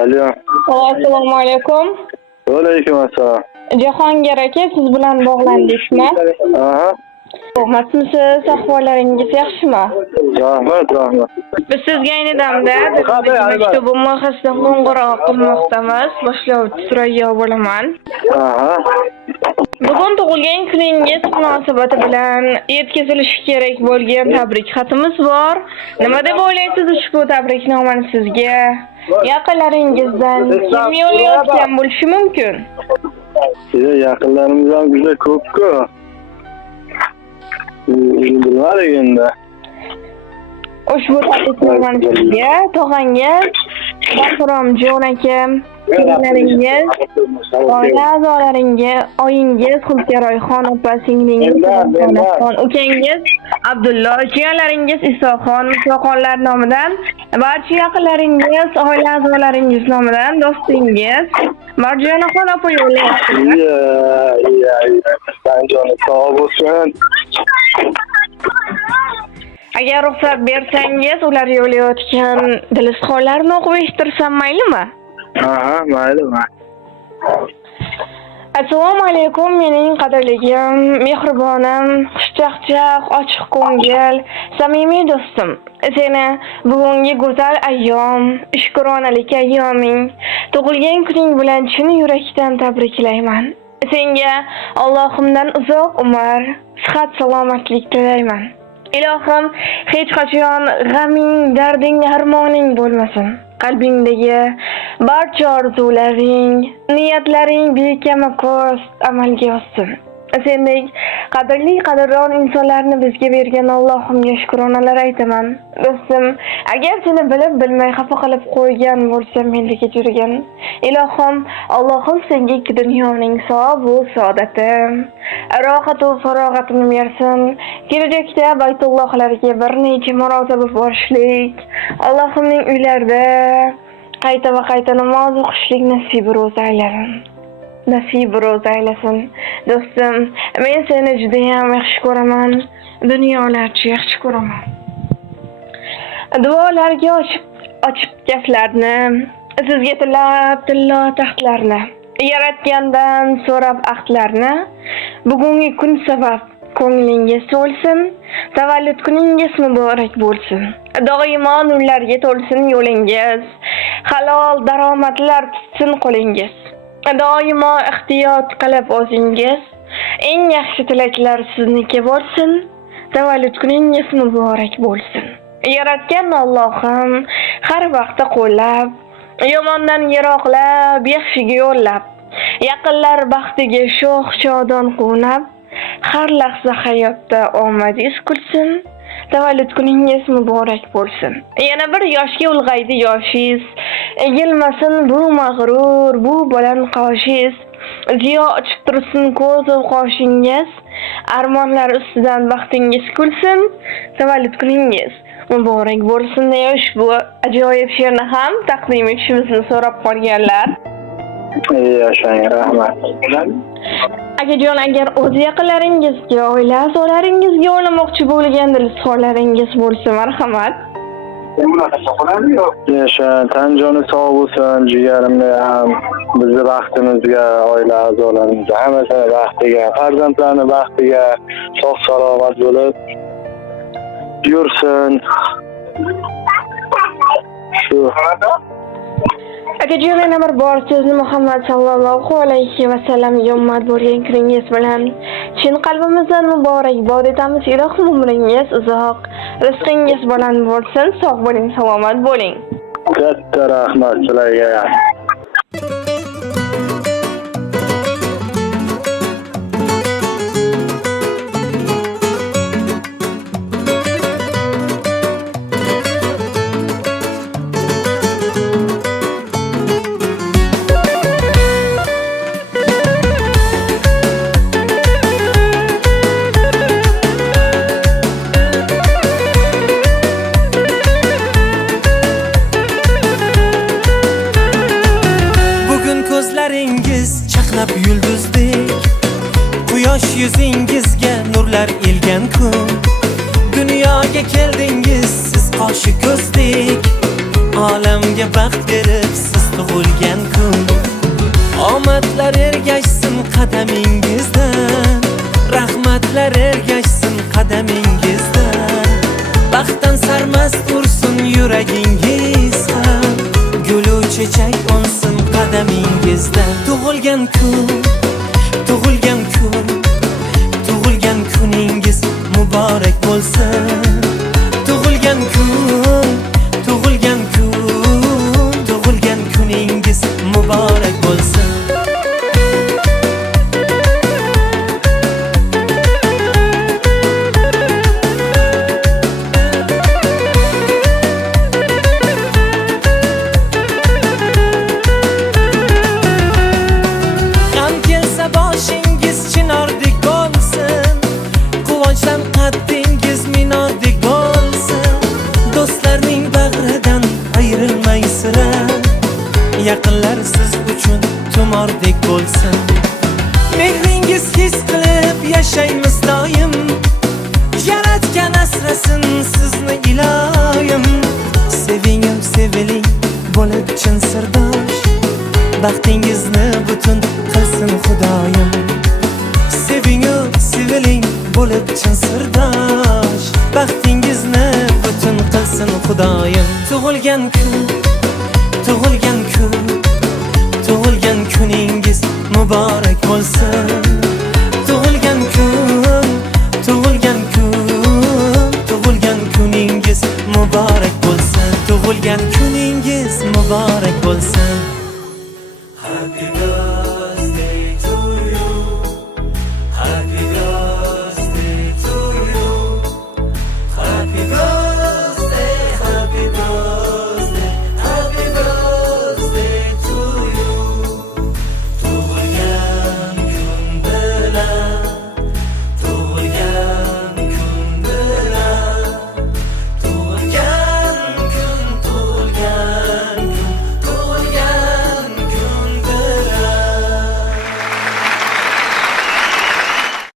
Alo. Assalomu alaykum. Va alaykum assalom. Jahongir aka, siz bilan bog'landikmi? Aha. Rahmatmisiz? Ahvollaringiz yaxshimi? Rahmat. Biz sizga ayni damda maktubim loyihasida qo'ng'iroq qilmoqdamiz. Boshlovchi Surayyo bo'laman. Aha. Bugun tug'ilgan kuningiz munosabati bilan yetkazilishi kerak bo'lgan tabrik xatimiz bor. Nima deb o'ylaysiz ushbu tabriknomani sizga yaqinlaringizdan kim yo'llayotgan bo'lishi mumkin? Siz yaqinlarimiz ham juda ko'p-ku. Bilmadik endi. Ushbu tabriknomani sizga tog'angiz, Bahromjon akam, kuzlaringiz, oila a'zolaringiz, oyingiz Xulkaroyxon opa, singlingiz Xonafon, ukangiz Abdullo, jiyanlaringiz Isoxon, Musoxonlar nomidan, barcha yaqinlaringiz, oila a'zolaringiz nomidan do'stingiz Marjonaxon opa yo'llayapti. Sanjoni sog' bo'lsin. Agar ruxsat bersangiz, ular yo'llayotgan dilizxonlarni o'qib eshittirsam maylimi? Aha, mayli. Assalomu alaykum, mening qadrligim, mehribonim, xushchaqchaq, ochiq ko'ngil, samimiy do'stim. Seni bugungi go'zal ayyom, shukronalik ayyoming, tug'ilgan kuning bilan chin yurakdan tabriklayman. Senga Allohimdan uzoq umr, sihat, salomatlik tilayman. Ilohim, hech qachon g'aming, darding, armoning bo'lmasin. Qalbingdagi barcha orzularing, niyatlaring bekama-ko'st amalga oshsin. Sendek qadrli qadrdon insonlarni bizga bergan Allohimga shukronalar aytaman. Do'stim, agar seni bilib bilmay xafa qilib qo'ygan bo'lsam, meni kechirgin. Ilohim, Allohim senga ikki dunyoning savobi, saodati, rohat va farog'atini bersin. Kelajakda Baytullohlarga bir necha marotaba borishlik, Allohimning uylarida qayta va qayta namoz o'qishlik nasib ro'z aylasin. Do'stim, men seni juda ham yaxshi ko'raman. Dunyolarcha yaxshi ko'raman. Duolarga ochib kaflarni, sizga tillo taxtlarni, yaratgandan so'rab ahdlarni, bugungi kun sabab ko'nglingiz to'lsin, tavallud kuningiz muborak bo'lsin. Doimo nurlarga to'lsin yo'lingiz, halol daromadlar tutsin qo'lingiz. Doimo ehtiyot qilib o'zingiz, eng yaxshi tilaklar sizniki bo'lsin, tavallud kuningiz muborak bo'lsin. Yaratgan Allohim har vaqtda qo'llab, yomondan yiroqlab, yaxshiga yo'llab, yaqinlar baxtiga sho'x-shodon qo'nab, har lahza hayotda omadingiz kulsin, tavallud kuningiz muborak bo'lsin. Yana bir yoshga ulg'aydi yoshingiz, egilmasin bu mag'rur, bu baland qoshingiz, ziyo ochib tursin ko'z va qoshingiz, armonlar ustidan baxtingiz kulsin, tavallud kuningiz muborak bo'lsin deya ushbu ajoyib she'rni ham taqdim etishimizni so'rab qolganlar. Yashang, rahmat. Akajon, agar o'z yaqinlaringizga, oila a'zolaringizga yo'llamoqchi bo'lgan dilizxonlaringiz bo'lsa, marhamat. Yasha, tan joni sog' bo'lsin, jigarimni ham, bizni baxtimizga, oila a'zolarimizga, hammasini baxtiga, farzandlarni baxtiga sog' salomat bo'lib yursin. Shu. Akajon, yana bir bor sizni Muhammad sallallohu alayhi va sallamga ummat bo'lgan kuningiz bilan chin qalbimizdan muborakbod etamiz. Ilohim umringiz uzoq, rizqingiz baland bo'lsin, sog' bo'ling, salomat bo'ling. Katta rahmat sizlarga. Ko'zlaringiz chaqnab yulduzdek, quyosh yuzingizga nurlar ilgan kun. Dunyoga keldingiz siz qoshi ko'zdek, olamga baxt berib siz tug'ilgan kun. Omadlar ergashsin qadamingizdan, rahmatlar ergashsin qadamingizdan. Baxtdan sarmast ursin yuragingiz ham, gulu chechak unsin qadamingizdan. Tug'ilgan kun, tug'ilgan kun, tug'ilgan kuningiz muborak bo'lsin. Tug'ilgan kun, tug'ilgan kun, tug'ilgan kuningiz muborak bo'lsin. G'am kelsa boshingiz chinordek bo'lsin, quvonchdan qaddingiz minordek bo'lsin. Do'stlarning bag'ridan ayrilmay sira, yaqinlar siz uchun tumordek bo'lsin. Mehringiz his qilib yashaymiz doim, yaratgan asrasin sizni iloyim. Sevingim seviling bo'lib chin sirdosh, baxtingizni butun qilsin Xudoyim. Sevingim seviling bo'lib chin sirdosh, baxtingizni butun qilsin Xudoyim. Tug'ilgan kun, tug'ilgan kun, tug'ilgan kuningiz muborak bo'lsin. Tug'ilgan kun, tug'ilgan kun, tug'ilgan kuningiz muborak bo'lsin. Tug'ilgan kuningiz muborak bo'lsin. Happy